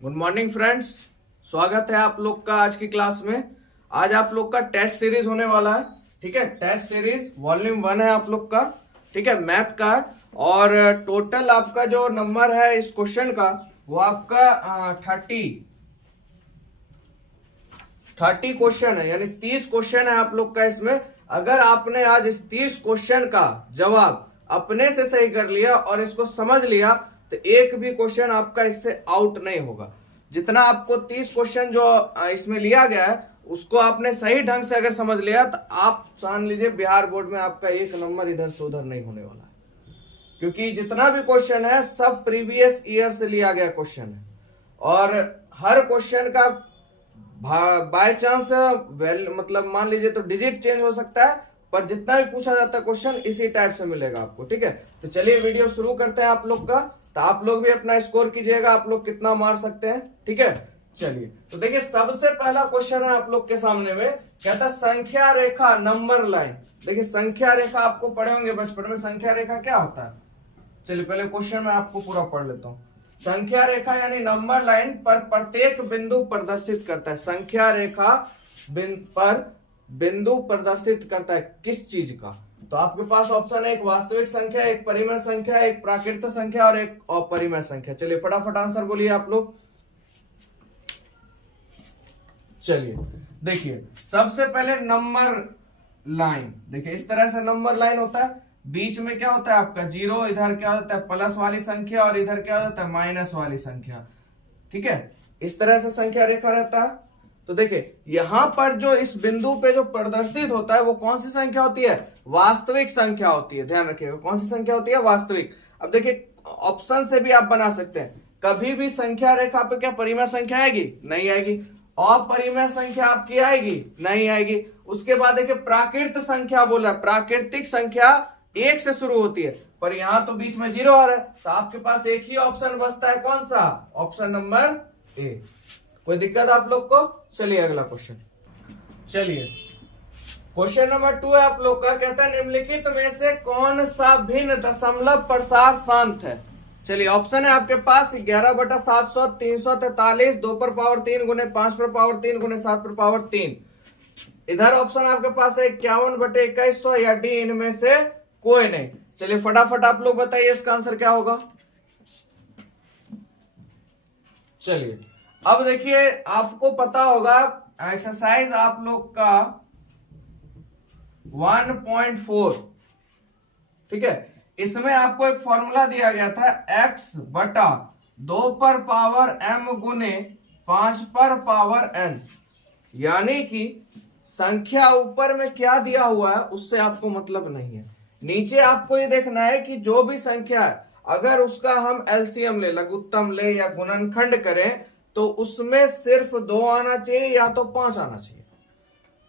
Good morning friends, स्वागत है आप लोग का आज की क्लास में। आज आप लोग का टेस्ट सीरीज होने वाला है। ठीक है, टेस्ट सीरीज वॉल्यूम 1 है आप लोग का। ठीक है, मैथ का। और टोटल आपका जो नंबर है इस क्वेश्चन का वो आपका 30 क्वेश्चन है, यानी 30 क्वेश्चन है आप लोग का इसमें। अगर आपने आज इस 30 क्वेश्चन का जवाब अपने से सही कर लिया और इसको समझ लिया तो एक भी क्वेश्चन आपका इससे आउट नहीं होगा। जितना आपको 30 क्वेश्चन जो इसमें लिया गया है उसको आपने सही ढंग से अगर समझ लिया तो आप मान लीजिए बिहार बोर्ड में आपका एक नंबर इधर से उधर नहीं होने वाला है, क्योंकि जितना भी क्वेश्चन है सब प्रीवियस ईयर से लिया गया क्वेश्चन है। और हर क्वेश्चन का बाय चांस मतलब मान लीजिए तो डिजिट चेंज हो सकता है, पर जितना भी पूछा जाता है क्वेश्चन इसी टाइप से मिलेगा आपको। ठीक है, तो चलिए वीडियो शुरू करते हैं आप लोग का। तो आप लोग भी अपना स्कोर कीजिएगा, आप लोग कितना मार सकते हैं। ठीक है, चलिए तो देखिए सबसे पहला क्वेश्चन है आप लोग के सामने में, कहता है संख्या रेखा नंबर लाइन। देखिए संख्या रेखा आपको पढ़े होंगे बचपन में, संख्या रेखा क्या होता है। चलिए पहले क्वेश्चन में आपको पूरा पढ़ लेता हूं। संख्या रेखा यानी नंबर लाइन पर प्रत्येक बिंदु प्रदर्शित करता है। संख्या रेखा पर बिंदु प्रदर्शित करता है किस चीज का। तो आपके पास ऑप्शन है एक वास्तविक संख्या, एक परिमेय संख्या, एक प्राकृतिक संख्या और एक अपरिमेय संख्या। चलिए फटाफट आंसर बोलिए आप लोग। चलिए देखिए सबसे पहले नंबर लाइन। देखिए इस तरह से नंबर लाइन होता है, बीच में क्या होता है आपका जीरो, इधर क्या होता है प्लस वाली संख्या और इधर क्या होता है माइनस वाली संख्या। ठीक है, इस तरह से संख्या रेखा रहता है। तो देखिए यहां पर जो इस बिंदु पे जो प्रदर्शित होता है वो कौन सी संख्या होती है, वास्तविक संख्या होती है। ध्यान रखिएगा कौन सी संख्या होती है, वास्तविक। अब देखिए ऑप्शन से भी आप बना सकते हैं, कभी भी संख्या रेखा पे क्या परिमेय संख्या आएगी, नहीं आएगी। अपरिमेय संख्या आपकी आएगी, नहीं आएगी। उसके बाद देखिए प्राकृतिक संख्या बोला, प्राकृतिक संख्या एक से शुरू होती है, पर यहां तो बीच में जीरो आ रहा है, तो आपके पास एक ही ऑप्शन बचता है, कौन सा, ऑप्शन नंबर ए। कोई दिक्कत आप लोग को। चलिए अगला क्वेश्चन। चलिए क्वेश्चन नंबर 2 है आप लोग का, कहता है निम्नलिखित में से कौन सा भिन्न दशमलव प्रसार शांत है। चलिए ऑप्शन है आपके पास 11/700, 343, 2 पर पावर 3 गुने 5 पर पावर 3 गुने 7 पर पावर 3। इधर ऑप्शन आपके पास है 51/2100 या डी इनमें से कोई नहीं। चलिए फटाफट आप लोग बताइए इसका आंसर क्या होगा। चलिए अब देखिए आपको पता होगा एक्सरसाइज आप लोग का 1.4। ठीक है, इसमें आपको एक फॉर्मूला दिया गया था x/2 पर पावर m गुने 5 पर पावर n, यानी कि संख्या ऊपर में क्या दिया हुआ है उससे आपको मतलब नहीं है। नीचे आपको ये देखना है कि जो भी संख्या है अगर उसका हम एलसीएम ले, लघुत्तम ले या गुणनखंड करें तो उसमें सिर्फ 2 आना चाहिए या तो 5 आना चाहिए।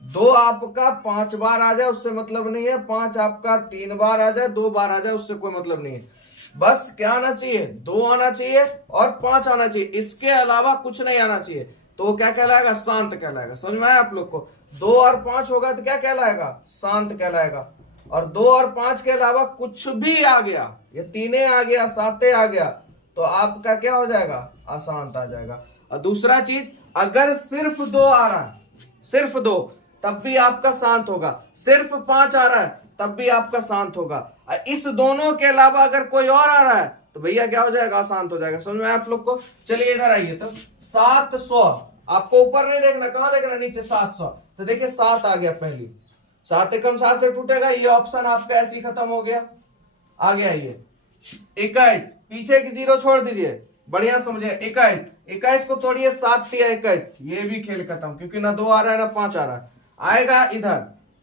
2 आपका 5 बार आ जाए उससे मतलब नहीं है, 5 आपका 3 बार आ जाए, 2 बार आ जाए उससे कोई मतलब नहीं है। बस क्या आना चाहिए, 2 आना चाहिए और 5 आना चाहिए, इसके अलावा कुछ नहीं आना चाहिए। तो क्या कहलाएगा, शांत कहलाएगा। समझ में आया आप लोग को। 2 और 5 होगा तो क्या कहलाएगा, शांत कहलाएगा। और 2 और 5 के अलावा कुछ भी आ गया, ये 3 आ गया, 7 आ गया, तो आपका क्या हो जाएगा, अशांत आ जाएगा। और दूसरा चीज, अगर सिर्फ 2 आ रहा है, सिर्फ 2, तब भी आपका शांत होगा। सिर्फ 5 आ रहा है तब भी आपका शांत होगा। इस दोनों के अलावा अगर कोई और आ रहा है तो भैया क्या हो जाएगा, अशांत हो जाएगा। समझ में आप लोग को। चलिए इधर आइए। तो 700 आपको ऊपर नहीं देखना, कहां देखना, नीचे 700। तो देखिए 7 आ गया पहली, 7 एकम 7 से टूटेगा, ये ऑप्शन आपका ऐसे ही खत्म हो गया। आगे आइए 21, पीछे की 0 छोड़ दीजिए, बढ़िया समझे। 21 को तोड़िए, 7 या 21, ये भी खेल खत्म, क्योंकि ना 2 आ रहा है ना 5 आ रहा है। आएगा इधर,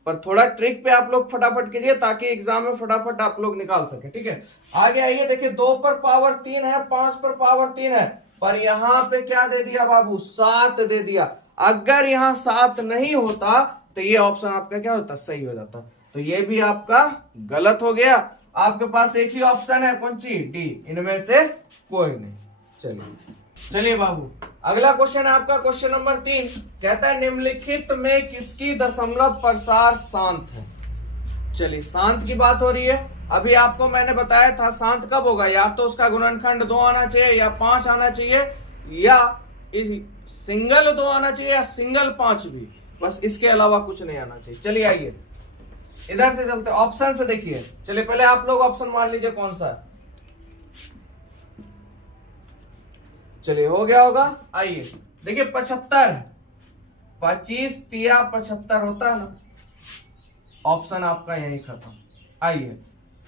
पर थोड़ा ट्रिक पे आप लोग फटाफट कीजिए ताकि एग्जाम में फटाफट आप लोग निकाल सके। ठीक है, आगे आइए। देखिए 2 पर पावर 3 है, 5 पर पावर 3 है, पर यहां पे क्या दे दिया बाबू, 7 दे दिया। अगर यहां 7 नहीं होता तो ये ऑप्शन आपका क्या होता, सही हो जाता। तो ये भी आपका गलत हो गया। आपके पास एक ही ऑप्शन है, कौन सी, डी, इनमें से कोई नहीं। चलिए बाबू अगला क्वेश्चन है आपका क्वेश्चन नंबर 3, कहता है निम्नलिखित में किसकी दशमलव प्रसार शांत है। चलिए शांत की बात हो रही है। अभी आपको मैंने बताया था शांत कब होगा, या तो उसका गुणनखंड 2 आना चाहिए या 5 आना चाहिए या सिंगल 2 आना चाहिए या सिंगल 5 भी, बस इसके अलावा कुछ नहीं आना चाहिए। चलिए आइए इधर से चलते, ऑप्शन से देखिए। चलिए पहले आप लोग ऑप्शन मान लीजिए कौन सा है। चलिए हो गया होगा। आइए देखिए 75, 25 तिया 75 होता है ना, ऑप्शन आपका यहीं खत्म। आइए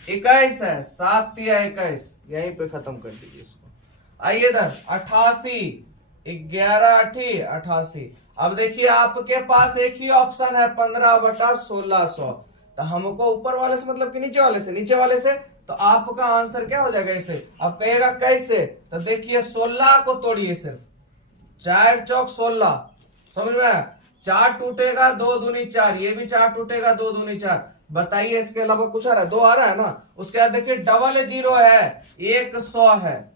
21 है, 7 तिया 21, यहीं पे खत्म कर दीजिए इसको। आइए इधर 88, 11 8 88। अब देखिए आपके पास एक ही ऑप्शन है 15/1600, तो हमको ऊपर वाले से मतलब कि नीचे वाले से, नीचे वाले से, तो आपका आंसर क्या हो जाएगा इसे। अब कहिएगा कैसे, तो देखिए 16 को तोड़िए, सिर्फ 4 चौक 16, समझ में आया। 4 टूटेगा 2 दूनी 4, ये भी 4 टूटेगा 2 दूनी 4। बताइए इसके अलावा कुछ आ रहा है, 2 आ रहा है ना। उसके बाद देखिए डबल 0 है, 100 है,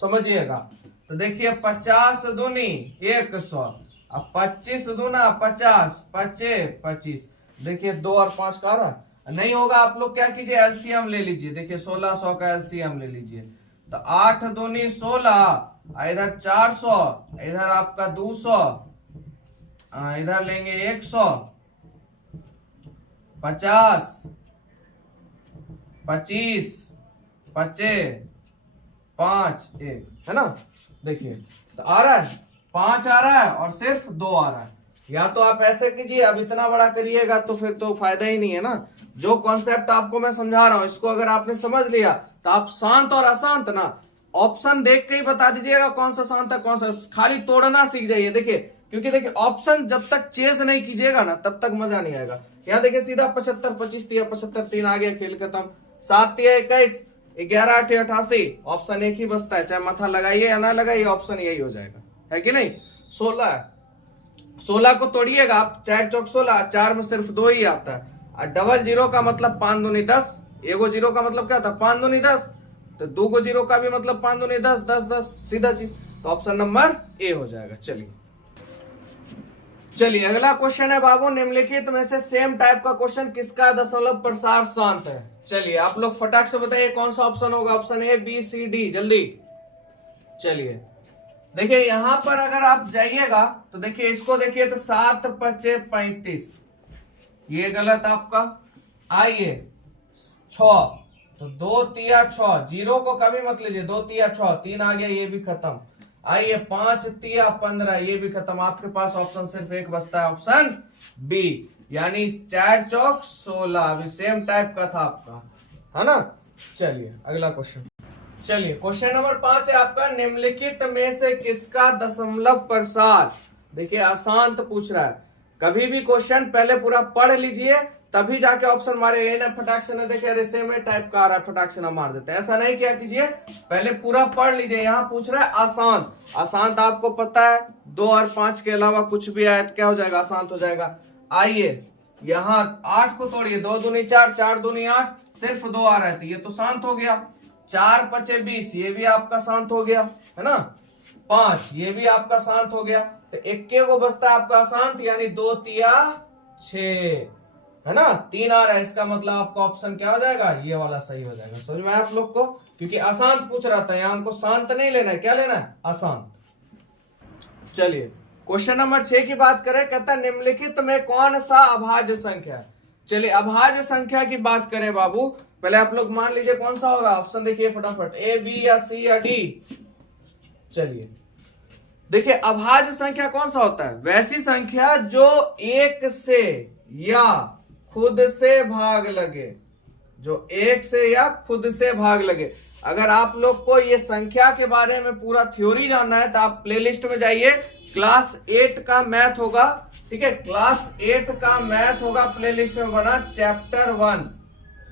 समझिएगा। तो देखिए 50 दूनी 100, अब 25 दूना 50, 25 25। देखिए 2 और 5 का आ रहा है, नहीं होगा आप लोग क्या कीजिए एलसीएम ले लीजिए। देखिए 1600 का एलसीएम ले लीजिए, तो 8 दूनी 16, इधर 400, इधर आपका 200, इधर लेंगे 100, 50, 25, 25, 5 1, है ना। देखिए तो आ रहा है 5 आ रहा है और सिर्फ 2 आ रहा है। या तो आप ऐसे कीजिए, अब इतना बड़ा करिएगा तो फिर तो फायदा ही नहीं है ना। जो कॉन्सेप्ट आपको मैं समझा रहा हूं, इसको अगर आपने समझ लिया तो आप शांत और अशांत ना ऑप्शन देख के ही बता दीजिएगा कौन सा शांत है कौन सा, खाली तोड़ना सीख जाइए। देखिए क्योंकि देखिए ऑप्शन जब तक चेज नहीं कीजिएगा ना तब तक मजा नहीं आएगा। यहाँ देखिए सीधा 75 25 तिया 75, 3 आ गया, खेल खत्म। 7 तिया 21, 11 8 88, ऑप्शन एक ही बचता है, चाहे माथा लगाइए या ना लगाइए, ऑप्शन यही हो जाएगा, है कि नहीं। 16 को तोड़िएगा आप, 4 चौक 16, 4 में सिर्फ 2 ही आता है। और डबल 0 का मतलब 5 दूनी 10, एगो 0 का मतलब क्या था 5 दूनी 10, तो 2 को 0 का भी मतलब 5 दूनी 10, 10 10, सीधा चीज। तो ऑप्शन नंबर ए हो जाएगा। चलिए अगला क्वेश्चन है बाबू, निम्नलिखित में से सेम टाइप का क्वेश्चन किसका दशमलव प्रसार शांत है। चलिए आप लोग फटाक से बताइए कौन सा ऑप्शन होगा। Option A B C D, जल्दी। चलिए देखिए यहां पर अगर आप जाइएगा तो देखिए इसको देखिए तो 7 25 35, ये गलत आपका। आइए 6, तो 2 तिया 6, 0 को कभी मत लीजिए, 2 तिया 6, 3 आ गया, ये भी खत्म। आइए 5 तिया 15, ये भी खत्म। आपके पास ऑप्शन सिर्फ एक बचता है, ऑप्शन बी, यानी 4 चौक 16, अभी सेम टाइप का था आपका, है ना। चलिए अगला क्वेश्चन। चलिए क्वेश्चन नंबर 5 है आपका, निम्नलिखित में से किसका दशमलव प्रसार। देखिए आसान तो पूछ रहा है, कभी भी क्वेश्चन पहले पूरा पढ़ लीजिए तभी जाके ऑप्शन मारेगा। ना फटाक से ना देखे अरे सेम टाइप का आ रहा है फटाक से ना मार देते, ऐसा नहीं क्या कीजिए, पहले पूरा पढ़ लीजिए। यहाँ पूछ रहा है आसान, आसान तो आपको पता है 2 और 5 के अलावा कुछ भी आए तो क्या हो जाएगा, आसान हो जाएगा। आइए यहाँ 8 को तोड़िए, 2 दूनी 4, 4 दूनी 8, सिर्फ 2 आ रहा है तो ये तो शांत हो गया। 4 5 20, ये भी आपका शांत हो गया, है ना। 5, ये भी आपका शांत हो गया, तो 1 को बचता है आपका शांत, यानी 2 तिया 6, है ना। 3 आ रहा है, इसका मतलब आपका ऑप्शन क्या हो जाएगा, ये वाला सही हो जाएगा। समझ में आप लोग को, क्योंकि अशांत पूछ रहा था, यहाँ हमको शांत नहीं लेना है, क्या लेना है, अशांत। चलिए क्वेश्चन नंबर 6 की बात करें, कहता है निम्नलिखित में कौन सा अभाज्य संख्या है। चलिए अभाज्य संख्या की बात करें बाबू, पहले आप लोग मान लीजिए कौन सा होगा। ऑप्शन देखिए फटाफट, ए बी या सी या डी। चलिए देखिए अभाज्य संख्या कौन सा होता है, वैसी संख्या जो 1 से या खुद से भाग लगे, जो 1 से या खुद से भाग लगे। अगर आप लोग को ये संख्या के बारे में पूरा थ्योरी जानना है तो आप प्लेलिस्ट में जाइए, क्लास 8 का मैथ होगा, ठीक है, क्लास 8 का मैथ होगा, प्लेलिस्ट में बना चैप्टर 1,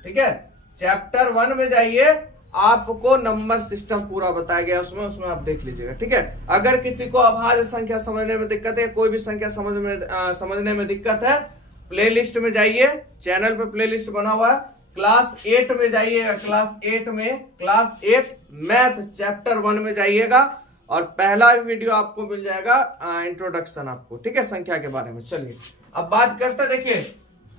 ठीक है। चैप्टर 1 में जाइए, आपको नंबर सिस्टम पूरा बताया गया उसमें आप देख लीजिएगा, ठीक है। अगर किसी को अभाज्य संख्या समझने में दिक्कत है, कोई भी संख्या समझने में दिक्कत है, प्लेलिस्ट में जाइए, चैनल पे प्लेलिस्ट बना हुआ है, क्लास 8 में जाइए, क्लास 8 मैथ चैप्टर 1 में जाइएगा और पहला वीडियो आपको मिल जाएगा इंट्रोडक्शन आपको, ठीक है, संख्या के बारे में। चलिए अब बात करते हैं, देखिए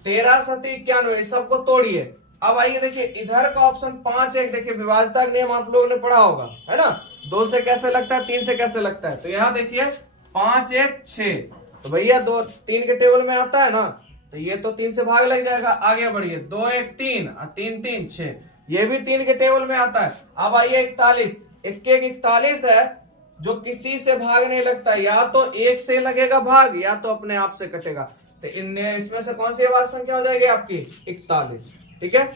13 7 91, सबको तोड़िए। अब आइए देखिए इधर का ऑप्शन 5 1, देखिए विभाज्यता का नियम आप लोगों ने पढ़ा होगा, है ना। 2 से कैसे लगता है, 3 से कैसे लगता है। तो यहाँ देखिए 5 1 6, तो भैया 2 3 के टेबल में आता है ना, तो ये तो 3 से भाग लग जाएगा। आगे बढ़िए 2 1 3 3 3 6, ये भी 3 के टेबल में आता है। अब आइए 41, 41 है जो किसी से भाग नहीं लगता, या तो 1 से लगेगा भाग या तो अपने आप से कटेगा। तो इसमें से कौन सी अभाज्य संख्या हो जाएगी आपकी 41। ठीक है,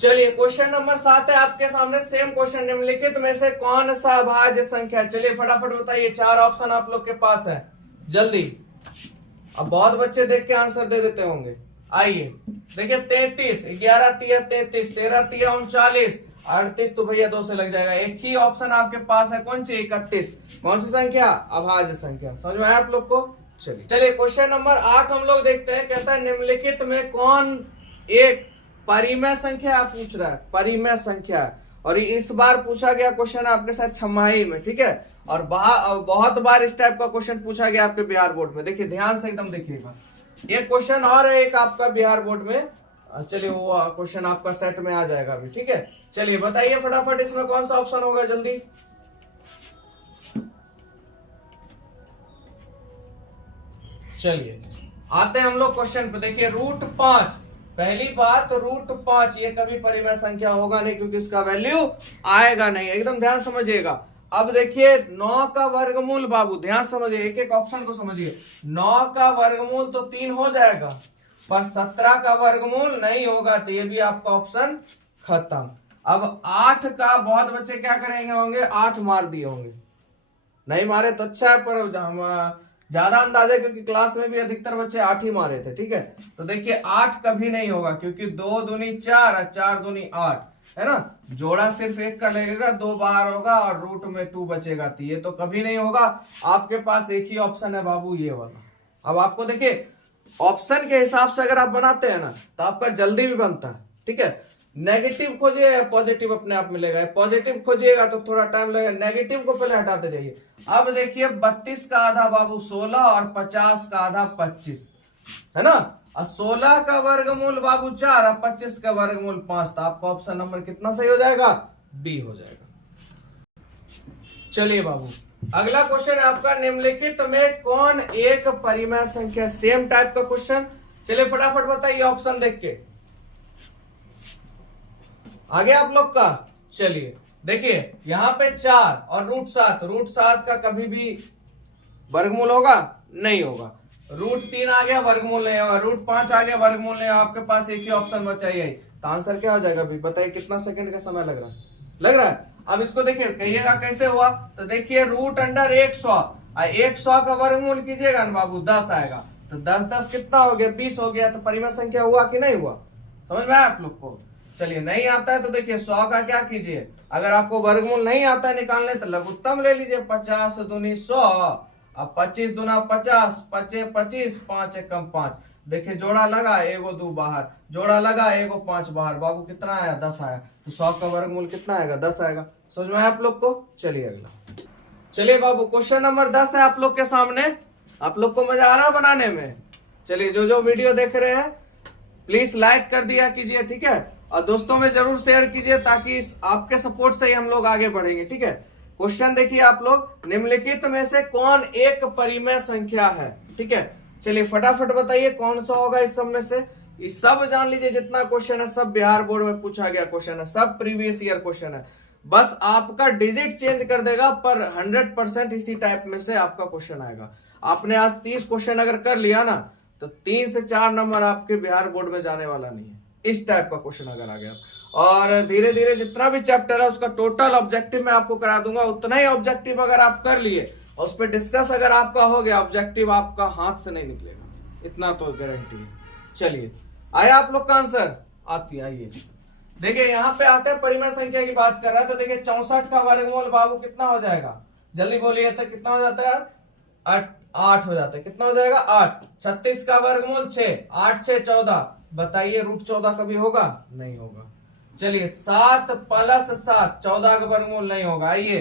चलिए क्वेश्चन नंबर 7 है आपके सामने, सेम क्वेश्चन, निम्नलिखित में से कौन सा अभाज्य संख्या है। चलिए फटाफट बताइए, 4 ऑप्शन आप लोग के पास है, जल्दी। अब बहुत बच्चे देख के आंसर दे देते होंगे। आइए देखिए 33, 11 तिया 33, 13 तिया 39, 38 तो भैया 2 से लग जाएगा। एक ही ऑप्शन आपके पास है, कौन सी 31। कौन सी संख्या, अभाज्य संख्या। समझ में आया आप लोग को। चलिए क्वेश्चन नंबर 8 हम लोग देखते हैं। कहता है निम्नलिखित में कौन एक परिमेय संख्या पूछ रहा है, परिमेय संख्या। और इस बार पूछा गया क्वेश्चन आपके साथ छमाही में, ठीक है। और बहुत बार इस टाइप का क्वेश्चन पूछा गया आपके बिहार बोर्ड में। देखिए ध्यान से एकदम देखिएगा, एक क्वेश्चन और है एक आपका बिहार बोर्ड में। चलिए वो क्वेश्चन आपका सेट में आ जाएगा अभी, ठीक है। चलिए बताइए फटाफट इसमें कौन सा ऑप्शन होगा, जल्दी। चलिए आते हैं हम लोग क्वेश्चन पे। देखिए √5, पहली बात √5 ये कभी परिमेय संख्या होगा नहीं, क्योंकि इसका वैल्यू आएगा नहीं। एकदम ध्यान समझिएगा। अब देखिए 9 का वर्गमूल, बाबू ध्यान समझिए, एक एक ऑप्शन को समझिए। 9 का वर्गमूल तो 3 हो जाएगा, पर 17 का वर्गमूल नहीं होगा, तो ये भी आपका ऑप्शन खत्म। अब 8 का बहुत बच्चे क्या करेंगे होंगे, 8 मार दिए होंगे। नहीं मारे तो अच्छा है, पर ज्यादा अंदाजा, क्योंकि क्लास में भी अधिकतर बच्चे 8 ही मारे थे, ठीक है। तो देखिए 8 कभी नहीं होगा, क्योंकि 2 दूनी 4 और 4 दूनी 8 है ना। जोड़ा सिर्फ 1 का लगेगा, 2 बाहर होगा और रूट में 2 बचेगा, तो ये तो कभी नहीं होगा। आपके पास एक ही ऑप्शन है बाबू, ये वाला। अब आपको देखिए ऑप्शन के हिसाब से अगर आप बनाते हैं ना, तो आपका जल्दी भी बनता है, ठीक है। नेगेटिव खोजिए या पॉजिटिव अपने आप मिलेगा। पॉजिटिव खोजिएगा तो थोड़ा टाइम लगेगा, नेगेटिव को पहले हटाते जाइए। अब देखिए 32 का आधा बाबू 16 और 50 का आधा 25 है ना। और 16 का वर्गमूल बाबू 4 और 25 का वर्गमूल 5, तो आपका ऑप्शन नंबर कितना सही हो जाएगा, बी हो जाएगा। चलिए बाबू अगला क्वेश्चन है आपका, निम्नलिखित में कौन एक परिमेय संख्या। सेम टाइप का क्वेश्चन, चलिए फटाफट बताइए ऑप्शन देख के। आगे आप लोग का, चलिए देखिए यहाँ पे 4 और √7, √7 का कभी भी वर्गमूल होगा नहीं होगा। √3 आ गया, वर्गमूल नहीं होगा। √5 आ गया, वर्गमूल नहीं होगा। आपके पास एक ही ऑप्शन बचा ही है, तो आंसर क्या हो जाएगा अभी बताइए। कितना सेकंड का समय लग रहा है। अब इसको देखिए, कहिएगा कैसे हुआ। तो देखिए √100, 100 का वर्गमूल कीजिएगा ना बाबू 10 आएगा, तो 10 कितना हो गया, 20 हो गया। तो परिमेय संख्या हुआ कि नहीं हुआ, समझ में आया आप लोग को। चलिए नहीं आता है तो देखिए 100 का क्या कीजिए, अगर आपको वर्गमूल नहीं आता है निकालने तो लघुत्तम ले लीजिए। 50 दूनी 100, अब 25 दूना 50, 25 25, 5 एकम 5। देखिए जोड़ा लगा, 1 2 बाहर, जोड़ा लगा 1 5 बाहर, बाबू कितना आया, 10 आया। तो 100 का वर्गमूल कितना आएगा, 10 आएगा। समझ में आया आप लोग को। चलिए अगला, चलिए बाबू क्वेश्चन नंबर 10 है आप लोग के सामने। आप लोग को मजा आ रहा बनाने में। चलिए जो वीडियो देख रहे हैं प्लीज लाइक कर दिया कीजिए, ठीक है। और दोस्तों में जरूर शेयर कीजिए, ताकि आपके सपोर्ट से ही हम लोग आगे बढ़ेंगे, ठीक है। क्वेश्चन देखिए आप लोग, निम्नलिखित में से कौन एक परिमेय संख्या है, ठीक है। चलिए फटाफट बताइए कौन सा होगा इस सब में से। ये सब जान लीजिए, जितना क्वेश्चन है सब बिहार बोर्ड में पूछा गया क्वेश्चन है, सब प्रीवियस ईयर क्वेश्चन है। बस आपका डिजिट चेंज कर देगा, पर 100% इसी टाइप में से आपका क्वेश्चन आएगा। आपने आज 30 क्वेश्चन अगर कर लिया ना, तो 3 से 4 नंबर आपके बिहार बोर्ड में जाने वाला नहीं है। इस टाइप का क्वेश्चन अगर आ गया, और धीरे धीरे जितना भी चैप्टर है उसका टोटल ऑब्जेक्टिव मैं आपको करा दूंगा। उतना ही ऑब्जेक्टिव अगर आप कर लिए और उस पर डिस्कस अगर आपका हो गया, ऑब्जेक्टिव आपका हाथ से नहीं निकलेगा, इतना तो गारंटी है। चलिए आया आप लोग का आंसर, आती आइए देखिए यहाँ पे आते हैं परिमेय संख्या की बात कर रहा है। तो देखिए 64 का वर्गमूल बाबू कितना हो जाएगा, जल्दी बोलिए। तो कितना हो जाता है, 8 हो जाता है। कितना हो जाएगा, 8। 36 का वर्गमूल 6, 8 6 14। बताइए √14 कभी होगा, नहीं होगा। चलिए 7 + 7, 14 का वर्गमूल नहीं होगा। आइए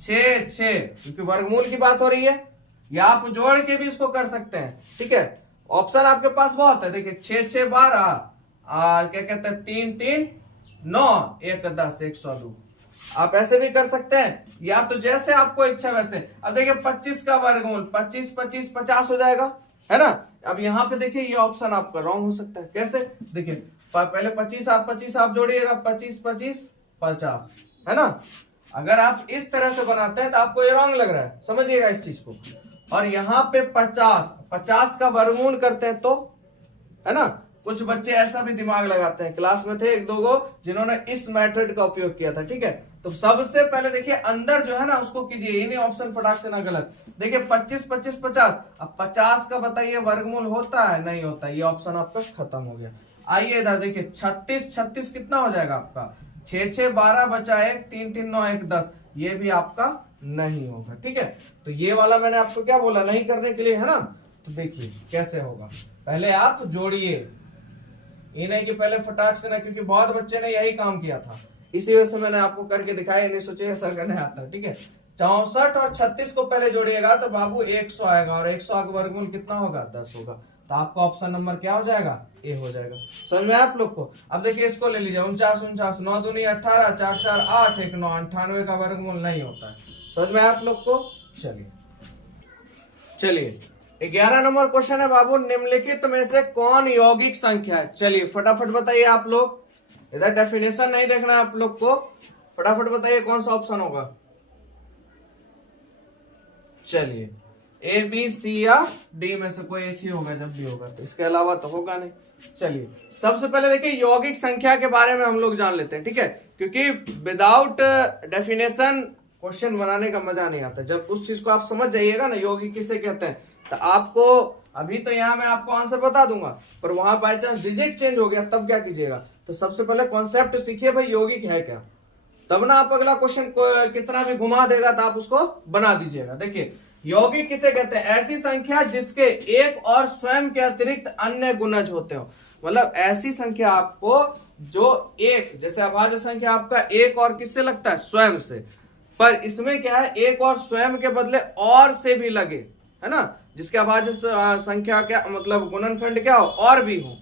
6 6, क्योंकि वर्गमूल की बात हो रही है, या आप जोड़ के भी इसको कर सकते हैं, ठीक है। ऑप्शन आपके पास बहुत है। देखिए 6 6 12, क्या कहते हैं 3 3 9, 1 10, 102। आप ऐसे भी कर सकते हैं, या तो जैसे आपको इच्छा वैसे। अब देखिए 25 का वर्गमूल 25 25 50 हो जाएगा, है ना। अब यहाँ पे देखिए ये ऑप्शन आपका रॉन्ग हो सकता है। कैसे? देखिए पहले 25 आप जोड़िएगा, 25 25 50, है ना। अगर आप इस तरह से बनाते हैं तो आपको ये रॉन्ग लग रहा है, समझिएगा इस चीज को। और यहाँ पे 50 का वर्गमूल करते हैं तो, है ना। कुछ बच्चे ऐसा भी दिमाग लगाते हैं, क्लास में थे एक दो गो जिन्होंने इस मेथड का उपयोग किया था, ठीक है। तो सबसे पहले देखिए अंदर जो है ना उसको कीजिए, ये नहीं ऑप्शन फटाक से ना गलत। देखिए 25 25 50, अब 50 का बताइए वर्गमूल होता है? नहीं होता, ये ऑप्शन आपका खत्म हो गया। आइए इधर देखिए 36 36 कितना हो जाएगा आपका? 6 6 12 बचा 1, 3 3 9 1 10, ये भी आपका नहीं होगा, ठीक है। तो ये वाला मैंने आपको क्या बोला, नहीं करने के लिए, है ना। तो देखिए कैसे होगा, पहले आप जोड़िए, ये नहीं कि पहले फटाक से ना, क्योंकि बहुत बच्चे ने यही काम किया था, इसी वजह से मैंने आपको करके दिखाया, नहीं सोचिए सर करने आता है, ठीक है। 64 और 36 को पहले जोड़िएगा तो बाबू 100 आएगा, और 100 का वर्गमूल कितना होगा? 10 होगा। तो आपका ऑप्शन नंबर क्या हो जाएगा? ए हो जाएगा। समझ में आप लोग को? अब देखिए इसको ले लीजिए, 49 49 9 दूनी 18 4 4 8 1 9, 98 का वर्गमूल नहीं होता है। समझ में आप लोग को? चलिए 11 नंबर क्वेश्चन है बाबू, निम्नलिखित में से कौन यौगिक संख्या है? चलिए फटाफट बताइए आप लोग, इधर डेफिनेशन नहीं देखना है आप लोग को, फटाफट बताइए कौन सा ऑप्शन होगा। चलिए ए बी सी या डी में से कोई एक ही होगा, जब भी होगा तो, इसके अलावा तो होगा नहीं। चलिए सबसे पहले देखिए यौगिक संख्या के बारे में हम लोग जान लेते हैं, ठीक है, क्योंकि विदाउट डेफिनेशन क्वेश्चन बनाने का मजा नहीं आता। जब उस चीज को आप समझ जाइएगा ना यौगिक किसे कहते हैं, तो आपको अभी तो यहाँ मैं आपको आंसर बता दूंगा, पर वहां बाय चांस डिजिट चेंज हो गया तब क्या कीजिएगा। तो सबसे पहले कॉन्सेप्ट सीखिए भाई यौगिक है क्या, तब ना आप अगला क्वेश्चन को कितना भी घुमा देगा तो आप उसको बना दीजिएगा। देखिए यौगिक किसे कहते हैं? ऐसी संख्या जिसके एक और स्वयं के अतिरिक्त अन्य गुणज होते हो, मतलब ऐसी संख्या आपको जो एक, जैसे अभाज्य संख्या आपका एक और किससे लगता है? स्वयं से, पर इसमें क्या है, एक और स्वयं के बदले और से भी लगे, है ना। जिसके अभाज्य संख्या क्या मतलब गुणनखंड क्या हो? और भी हो,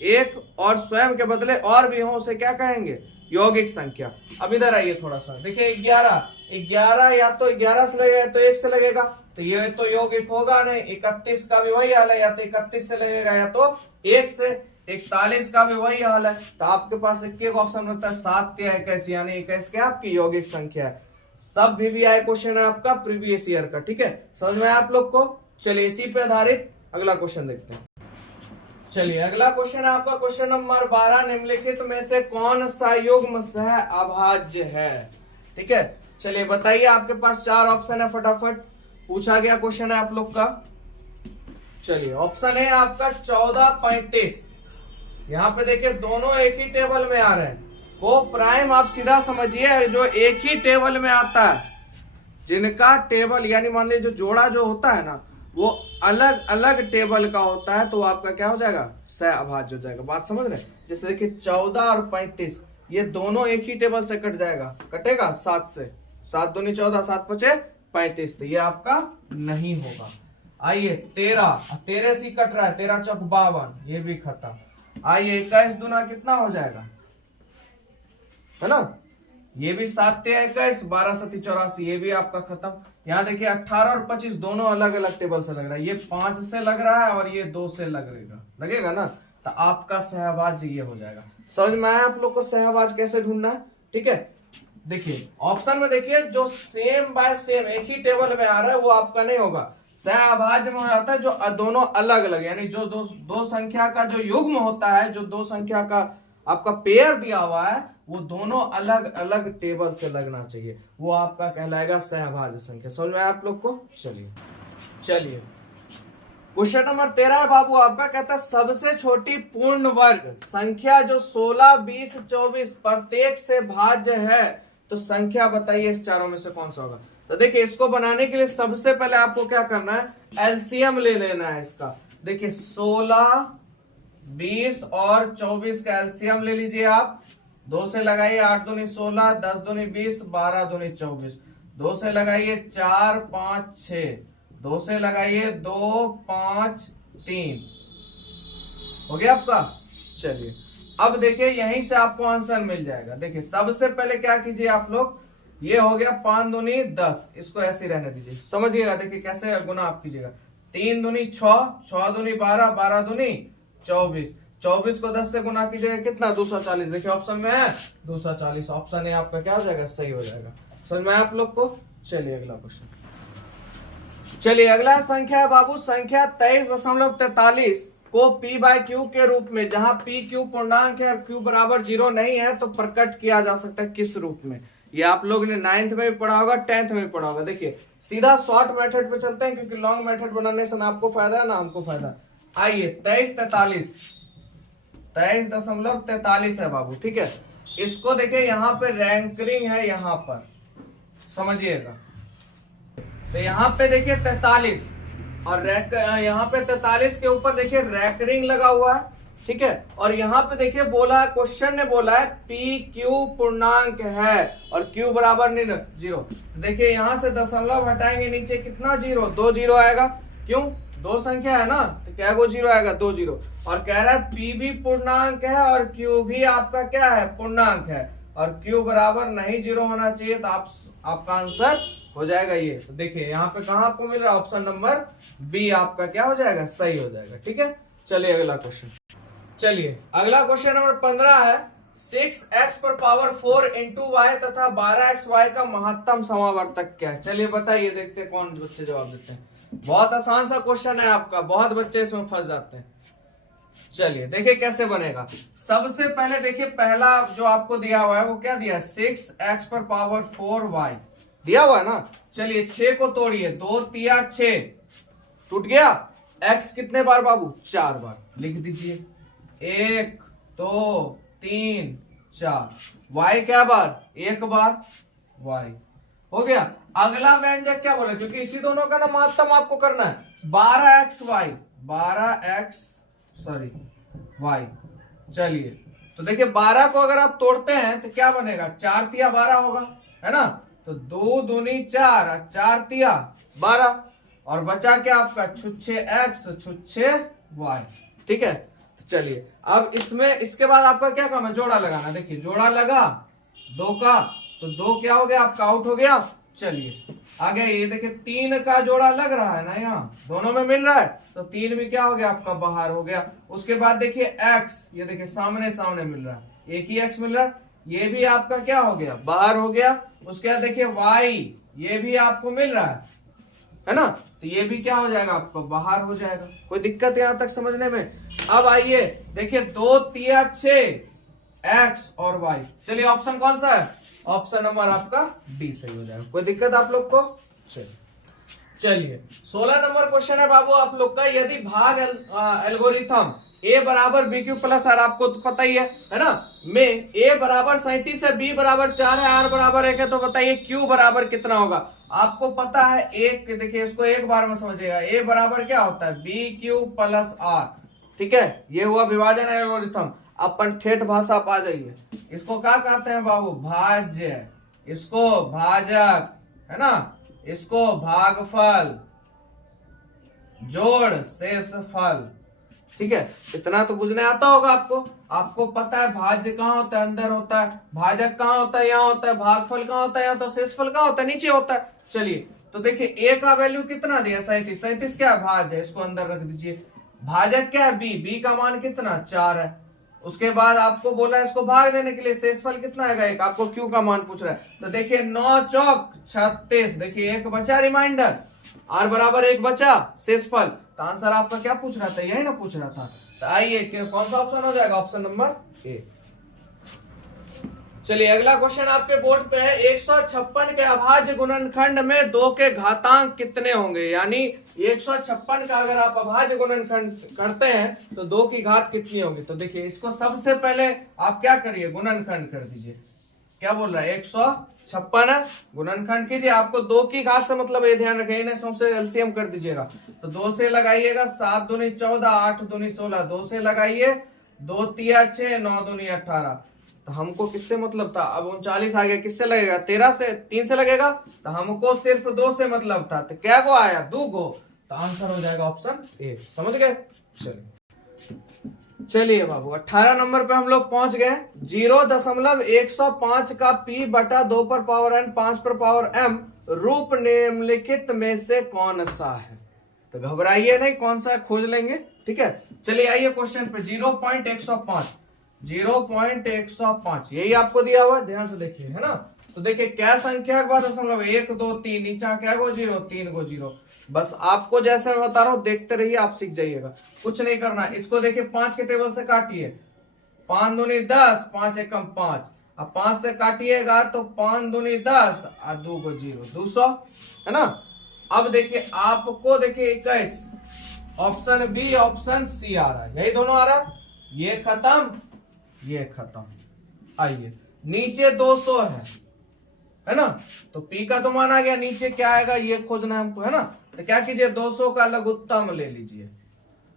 एक और स्वयं के बदले और भी हो, उसे क्या कहेंगे? यौगिक संख्या। अब इधर आइए थोड़ा सा, देखिए 11 या तो 11 से लगेगा तो 1 से लगेगा, तो ये तो यौगिक होगा नहीं। 31 का भी वही हाल है, या तो 31 से लगेगा या तो 1 से। 41 का भी वही हाल है, तो आपके पास एक ऑप्शन रहता है 7 या 21, यानी 21 क्या आपकी यौगिक संख्या है। सब भी आए क्वेश्चन है आपका प्रीवियस ईयर का, ठीक है। समझ में आप लोग को? चलिए इसी पे आधारित अगला क्वेश्चन देखते हैं। चलिए अगला क्वेश्चन है आपका क्वेश्चन नंबर 12, निम्नलिखित में से कौन सा युग्म सह अभाज्य है? ठीक है, चलिए बताइए, आपके पास 4 ऑप्शन है, फटाफट पूछा गया क्वेश्चन है आप लोग का। चलिए ऑप्शन है आपका 14 35, यहाँ पे देखिए दोनों एक ही टेबल में आ रहे हैं। को प्राइम आप सीधा समझिए, जो एक ही टेबल में आता है, जिनका टेबल यानी मान लीजिए जो जोड़ा जो होता है ना वो अलग अलग टेबल का होता है, तो आपका क्या हो जाएगा? सह अभाज्य हो जाएगा। बात समझ रहे? जैसे देखिए 14 और 35 ये दोनों एक ही टेबल से कट जाएगा, कटेगा 7 से, 7 दूनी 14 7 5 35, तो ये आपका नहीं होगा। आइए 13 से कट रहा है, 13 चौक 52, ये भी खत्म। आइए 21 दूना कितना हो जाएगा, है ना, ये भी 7 21, 12 7 84, ये भी आपका खत्म। यहाँ देखिए 18 और 25 दोनों अलग अलग टेबल से लग रहा है, ये 5 से लग रहा है और ये 2 से लगेगा ना, तो आपका सहभाज्य ये हो जाएगा। समझ में आया आप लोग को सहभाज्य कैसे ढूंढना है? ठीक है, देखिए ऑप्शन में देखिए जो सेम बाय सेम एक ही टेबल में आ रहा है वो आपका नहीं होगा। सहभाज्य में हो जाता है जो दोनों अलग अलग, यानी जो दो संख्या का जो युग्म होता है, जो दो संख्या का आपका पेयर दिया हुआ है, वो दोनों अलग अलग टेबल से लगना चाहिए, वो आपका कहलाएगा सहभाज्य संख्या। समझ में आया आप लोग को? चलिए क्वेश्चन नंबर 13 है बाबू आपका, कहता है सबसे छोटी पूर्ण वर्ग संख्या जो 16 20 24 प्रत्येक से भाज्य है, तो संख्या बताइए इस चारों में से कौन सा होगा। तो देखिए इसको बनाने के लिए सबसे पहले आपको क्या करना है, एलसीएम ले लेना है इसका। देखिए 16 20 और 24 का एलसीएम ले लीजिए आप, 2 से लगाइए 8 दूनी 16, 10 दूनी 20, 12 दूनी 24, 2 से लगाइए 4 5 6, 2 से लगाइए 2 5 3, हो गया आपका। चलिए अब देखिए यहीं से आपको आंसर मिल जाएगा। देखिए सबसे पहले क्या कीजिए आप लोग, ये हो गया 5 दूनी 10, इसको ऐसे ही रहने दीजिए, समझिएगा। देखिए कैसे गुना आप कीजिएगा, 3 दूनी 6, 6 दूनी 12, 12 दूनी 24, 24 को 10 से गुना कीजिएगा कितना 240। देखिए ऑप्शन में है 240, ऑप्शन ए आपका क्या हो जाएगा, सही हो जाएगा। समझ में आप लोग को। चलिए अगला क्वेश्चन, चलिए अगला संख्या है बाबू संख्या 23.43 को P बाय Q के रूप में, जहां P Q पूर्णांक है और Q बराबर 0 नहीं है, तो प्रकट किया जा सकता है किस रूप में। ये आप लोग ने 9th में भी पढ़ा होगा, 10th में भी पढ़ा होगा। देखिए सीधा शॉर्ट मेथड पे चलते हैं, क्योंकि लॉन्ग मेथड बनाने से ना आपको फायदा है ना हमको फायदा। आइए 23.43 है बाबू, ठीक है। इसको देखिए यहाँ पे रैंकरिंग है, यहाँ पर समझिएगा। तो यहाँ पे देखिए 43 और यहाँ पे 43 के ऊपर देखिए रैंकरिंग लगा हुआ है, ठीक है। और यहाँ पे देखिए बोला है, क्वेश्चन ने बोला है पी क्यू पूर्णांक है और क्यू बराबर 0। देखिए यहाँ से दशमलव हटाएंगे, नीचे कितना 0, 2 0 आएगा। क्यों, 2 संख्या है ना, तो क्या गो 0 आएगा, 2 0। और कह रहा है पी भी पूर्णांक है और क्यू भी आपका क्या है, पूर्णांक है, और क्यू बराबर नहीं 0 होना चाहिए, तो आपका आंसर हो जाएगा ये। तो देखिए यहाँ पे कहा आपको मिल रहा है, ऑप्शन नंबर बी आपका क्या हो जाएगा, सही हो जाएगा, ठीक है। चलिए अगला क्वेश्चन, चलिए अगला क्वेश्चन नंबर 15 है 6x पर पावर 4 इंटू वाई तथा 12xy का महत्तम समावर्तक क्या है। चलिए बताइए, देखते हैं कौन बच्चे जवाब देते हैं। बहुत आसान सा क्वेश्चन है आपका, बहुत बच्चे इसमें फंस जाते हैं। चलिए देखिए कैसे बनेगा। सबसे पहले देखिए पहला जो आपको दिया हुआ है वो क्या दिया है, 6x पर पावर 4y दिया हुआ है ना। चलिए 6 को तोड़िए, 2 तिया 6 टूट गया। x कितने बार बाबू, 4 बार, लिख दीजिए 1 2 3 4। y क्या बार, 1 बार, y हो गया। अगला व्यंजक क्या बोला, क्योंकि इसी दोनों का ना महत्तम आपको करना है, 12xy, 12x सॉरी y। चलिए तो देखिए 12 को अगर आप तोड़ते हैं तो क्या बनेगा, 4 तिया 12 होगा, है ना। तो 2 दूनी 4, 4 तिया 12, और बचा क्या आपका, छुच्छे x छुच्छे y, ठीक है। तो चलिए अब इसमें इसके बाद आपका क्या काम है, जोड़ा लगाना। देखिए जोड़ा लगा 2 का, तो 2 क्या हो गया आपका, आउट हो गया। चलिए आगे ये देखिए 3 का जोड़ा लग रहा है ना, यहाँ दोनों में मिल रहा है, तो 3 भी क्या हो गया आपका, बाहर हो गया। उसके बाद देखिए x, ये देखिए सामने सामने मिल रहा है, एक ही x मिल रहा है, ये भी आपका क्या हो गया, बाहर हो गया। उसके बाद देखिए y, ये भी आपको मिल रहा है ना, तो ये भी क्या हो जाएगा आपका, बाहर हो जाएगा। कोई दिक्कत यहां तक समझने में। अब आइए देखिए 2 तिया 6 x और y। चलिए ऑप्शन कौन सा है, ऑप्शन नंबर आपका डी सही हो जाएगा। कोई दिक्कत आप लोग को। चलिए 16 नंबर क्वेश्चन है बाबू आप लोग का, यदि भाग एल्गोरिथम a बराबर बी क्यू प्लस आर, आपको तो पता ही है ना, में a बराबर 37 है, b बराबर 4 है, r बराबर 1 है, तो बताइए q बराबर कितना होगा। आपको पता है एक, देखिए इसको एक बार में समझिएगा, a बराबर क्या होता है, बी क्यू प्लस आर, ठीक है। ये हुआ विभाजन एल्गोरिथम। अपन ठेठ भाषा पा जाइए, इसको क्या कहते हैं बाबू, भाज्य, इसको भाजक, है ना, इसको भागफल, जोड़ शेषफल, ठीक है। इतना तो बुझने आता होगा आपको। आपको पता है भाज्य कहाँ होता है, अंदर होता है, भाजक कहाँ होता है, यहाँ होता है, भागफल कहाँ होता है, यहाँ, तो शेषफल कहाँ होता है, नीचे होता है। चलिए तो देखिए a का वैल्यू कितना दिया, 37, 37 क्या है, भाज्य है, इसको अंदर रख दीजिए। भाजक क्या है, b का मान कितना 4 है। उसके बाद आपको बोला है इसको भाग देने के लिए, शेषफल कितना आएगा 1, आपको q का मान पूछ रहा है। तो देखिए 9 चौक 36, देखिए 1 बचा रिमाइंडर, r बराबर 1 बचा शेषफल, तो आंसर आपका क्या पूछ रहा था, यही ना पूछ रहा था। तो आइए कौन सा ऑप्शन हो जाएगा, ऑप्शन नंबर ए। चलिए अगला क्वेश्चन आपके बोर्ड पे है, 156 के अभाज्य गुणनखंड में 2 के घातांक कितने होंगे। यानी 156 का अगर आप अभाज्य गुणनखंड करते हैं तो 2 की घात कितनी होगी। तो देखिए इसको सबसे पहले आप क्या करिए, गुणनखंड कर दीजिए। क्या बोल रहा है, 156 गुणनखंड कीजिए। आपको 2 की घात से मतलब ये ध्यान रखिए, इन्हें सबसे एलसीएम कर दीजिएगा। तो 2 से लगाइएगा, 7 दूनी 14, 8 दूनी 16, 2 से लगाइए, 2 तिया 6, 9 दूनी 18। तो हमको किससे मतलब था, अब 39 आ गया, किससे लगेगा, 13 से, 3 से लगेगा। तो हमको सिर्फ 2 से मतलब था, तो क्या को आया, 2 को। तो आंसर हो जाएगा ऑप्शन ए। समझ गए। चलिए चलिए बाबू 18 नंबर पे हम लोग पहुंच गए। 0.105 का p बटा 2 पर पावर n 5 पर पावर m रूप निम्नलिखित में से कौन सा है? तो घबराइए नहीं, कौन सा है खोज लेंगे, ठीक है। चलिए आइए क्वेश्चन पे। 0.105 यही आपको दिया हुआ, ध्यान से देखिए, है ना। तो देखिए क्या संख्या के बाद दशमलव 1 2 3 नीचा क्या गो 0 3 गो 0। बस आपको जैसे मैं बता रहा हूं देखते रहिए, आप सीख जाइएगा, कुछ नहीं करना। इसको देखिए 5 के टेबल से काटिए, 5 दूनी 10, 5 एकम 5। अब 5 से काटिएगा तो 5 दूनी 10 और 2 को 0 200, है ना। अब देखिए आपको देखिए 21 ऑप्शन बी ऑप्शन सी आ रहा है, यही दोनों आ रहा है। ये खत्म ये खत्म। आइए नीचे 200 है ना। तो पी का तो मान आ गया, नीचे क्या आएगा ये खोजना है हमको, है ना। तो क्या कीजिए 200 का लघुत्तम ले लीजिए।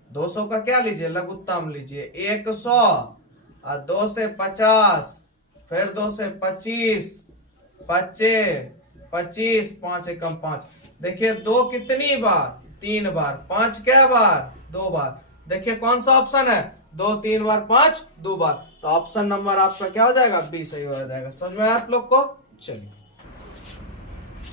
200 का क्या लीजिए लघुत्तम लीजिए। 100 और 2 से 50, फिर 2 से 25, 25 5 एकम 5। देखिए 2 कितनी बार 3 बार, 5 क्या बार 2 बार। देखिए कौन सा ऑप्शन है 2 3 बार 5 2 बार। तो ऑप्शन नंबर आपका क्या हो जाएगा बी सही हो जाएगा। समझ में आप लोग को।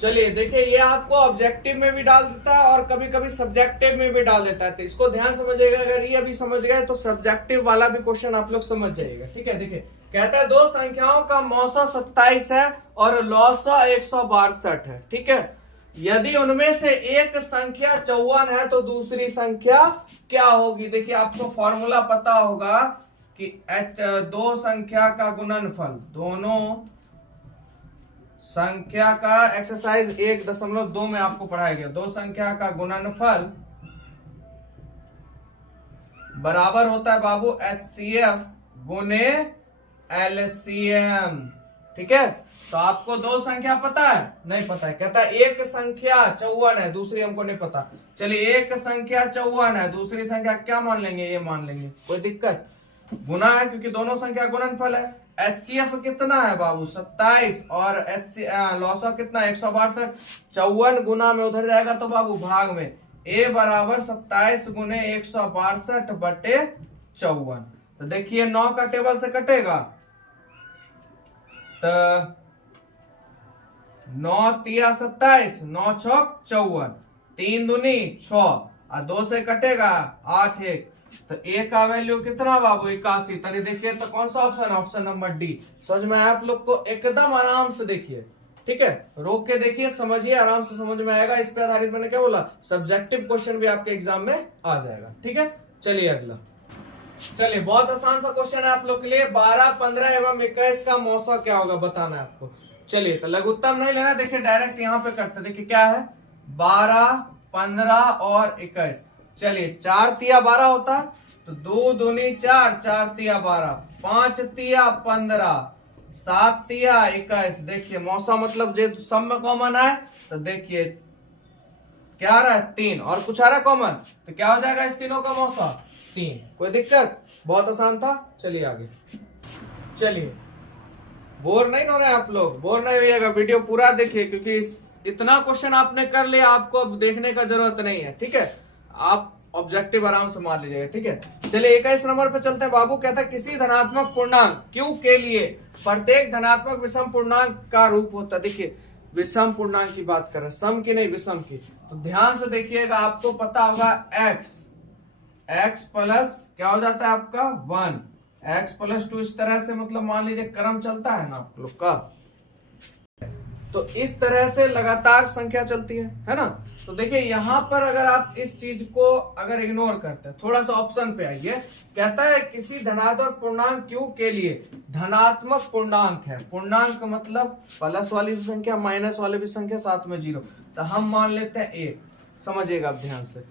चलिए देखिए ये आपको ऑब्जेक्टिव में भी डाल देता है और कभी कभी सब्जेक्टिव में भी डाल देता है, तो इसको ध्यान समझिएगा। अगर ये अभी समझ गए तो सब्जेक्टिव वाला भी क्वेश्चन आप लोग समझ जाइएगा, ठीक है। देखिए कहता है दो संख्याओं का मौसा 27 है और लौसा 162 है, ठीक है। यदि उनमें से एक संख्या 54 है तो दूसरी संख्या क्या होगी? देखिए आपको फॉर्मूला पता होगा कि दो संख्या का गुणनफल, दोनों संख्या का एक्सरसाइज 1.2 में आपको पढ़ाया गया। दो संख्या का गुणनफल बराबर होता है बाबू HCF गुने LCM, ठीक है। तो आपको दो संख्या पता है नहीं पता है? कहता है एक संख्या 54 है, दूसरी हमको नहीं पता। चलिए एक संख्या 54 है, दूसरी संख्या क्या मान लेंगे? ये मान लेंगे, कोई दिक्कत? गुना है क्योंकि दोनों संख्या गुणनफल है। HCF कितना है बाबू 27 और लौसा कितना 162। 54 गुना में उधर जाएगा तो बाबू भाग में A बराबर 27 गुने 162 बटे 54। तो देखिए 9 का टेबल से कटेगा तो 9 तिया 27, 9 छक 54, 3 दूनी 6 और 2 से कटेगा 8 1। तो ए का वैल्यू कितना बाबू 81। तरी देखिए तो कौन सा ऑप्शन? Option number D. समझ में आप लोग को? एकदम आराम से देखिए, ठीक है, रोक के देखिए, समझिए, आराम से समझ में आएगा। इस पे आधारित मैंने क्या बोला, सब्जेक्टिव क्वेश्चन भी आपके एग्जाम में आ जाएगा, ठीक है। चलिए अगला। चलिए बहुत आसान सा क्वेश्चन है आप लोग के लिए। 12 15 एवं 21 का मौसा क्या होगा बताना है आपको। चलिए तो लघुत्तम नहीं लेना, देखिए डायरेक्ट यहाँ पे करते। देखिए क्या है 12 15 और 21। चलिए 4 तिया 12 होता है तो 2 दूनी 4, 4 तिया 12, 5 तिया 15, 7 तिया 21। देखिए मौसा मतलब जो सब में कॉमन है तो देखिए क्या आ रहा है 3 और कुछ आ रहा है कॉमन, तो क्या हो जाएगा इस तीनों का मौसा 3। कोई दिक्कत? बहुत आसान था। चलिए आगे। चलिए बोर नहीं हो रहे आप लोग, बोर नहीं होइएगा, वीडियो पूरा देखिए क्योंकि इतना क्वेश्चन आपने कर लिया, आपको अब देखने का जरूरत नहीं है, ठीक है। आप ऑब्जेक्टिव आराम से मान लीजिएगा, ठीक है। चलिए 21 नंबर पे चलते हैं बाबू। कहता है किसी धनात्मक पूर्णांक Q के लिए प्रत्येक धनात्मक विषम पूर्णांक का रूप होता है। देखिए विषम पूर्णांक की बात कर रहे हैं, सम की नहीं विषम की। तो ध्यान से देखिएगा, आपको पता होगा x प्लस क्या हो जाता है आपका 1, x प्लस 2, इस तरह से मतलब मान लीजिए क्रम चलता है ना आप लोग का, तो इस तरह से लगातार संख्या चलती है ना। तो देखिए यहाँ पर अगर आप इस चीज को अगर इग्नोर करते हैं, थोड़ा सा ऑप्शन पे आइए। कहता है किसी धनात्मक पूर्णांक Q के लिए धनात्मक पूर्णांक है, पूर्णांक मतलब प्लस वाली भी संख्या माइनस वाली भी संख्या साथ में 0, तो हम मान लेते हैं 1। समझिएगा आप ध्यान से।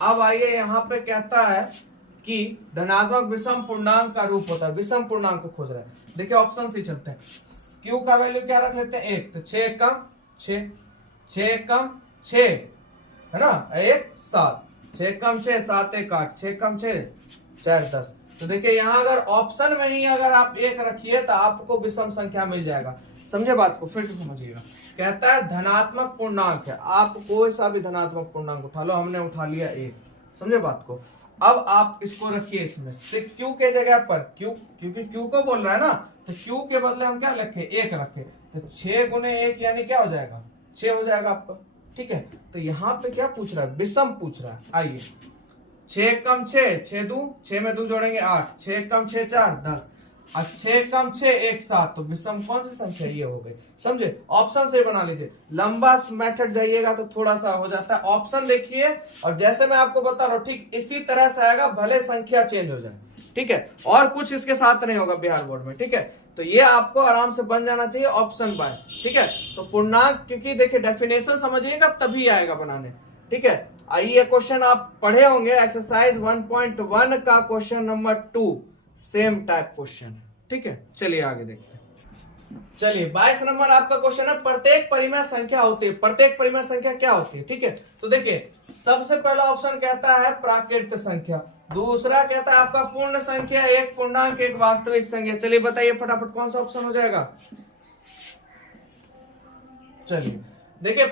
अब आइए यहाँ पे कहता है कि धनात्मक विषम पूर्णांक का रूप होता है, विषम पूर्णांक को खोज रहा है। देखिए ऑप्शन से चलते हैं। Q का वैल्यू क्या रख लेते हैं 1, तो 6 कम 6, 6 कम 6 है ना, 1 7, 6 कम 6 7 1 8, 6 कम 6 4 10। तो देखिए यहाँ अगर ऑप्शन में ही अगर आप 1 रखिए तो आपको विषम संख्या मिल जाएगा। समझे बात को? फिर से समझिएगा। कहता है धनात्मक पूर्णांक है, आप कोई सा भी धनात्मक पूर्णांक उठा लो, हमने उठा लिया 1। समझे बात को? अब आप इसको रखिए इसमें से क्यू के जगह पर क्यू, क्योंकि क्यू को बोल रहा है ना, तो क्यू के बदले हम क्या रखे, 1 रखे, तो 6 गुने 1 यानी क्या हो जाएगा, 6 हो जाएगा आपका। ठीक है, तो यहाँ पे क्या पूछ रहा है, विषम पूछ रहा है। आइए 6 कम 6, 6 2, 6 में 2 जोड़ेंगे 8, 6 कम 6 4 10, और 6 कम 6 1 7, तो विषम कौन सी संख्या ये हो गई, समझे। ऑप्शन से बना लीजिए, लंबा मेथड जाइएगा तो थोड़ा सा हो जाता है। ऑप्शन देखिए और जैसे मैं आपको बता रहा हूँ ठीक इसी तरह से आएगा, भले संख्या चेंज हो जाए। ठीक है, और कुछ इसके साथ नहीं होगा बिहार बोर्ड में। ठीक है, तो ये आपको आराम से बन जाना चाहिए ऑप्शन बाय। ठीक है, तो पूर्णांक, क्योंकि देखिए डेफिनेशन समझिएगा तभी आएगा बनाने। ठीक है, आइए क्वेश्चन आप पढ़े होंगे, एक्सरसाइज 1.1 का question number 2, same type question. ठीक है, चलिए आगे देखते हैं। चलिए 22 नंबर आपका क्वेश्चन है, प्रत्येक परिमेय संख्या होती है। प्रत्येक परिमेय संख्या क्या होती है। ठीक है, तो देखिए सबसे पहला ऑप्शन कहता है प्राकृत संख्या, दूसरा कहता है आपका पूर्ण संख्या, एक पूर्णांक एक वास्तविक संख्या। चलिए बताइए फटाफट कौन सा ऑप्शन हो जाएगा। चलिए देखिए,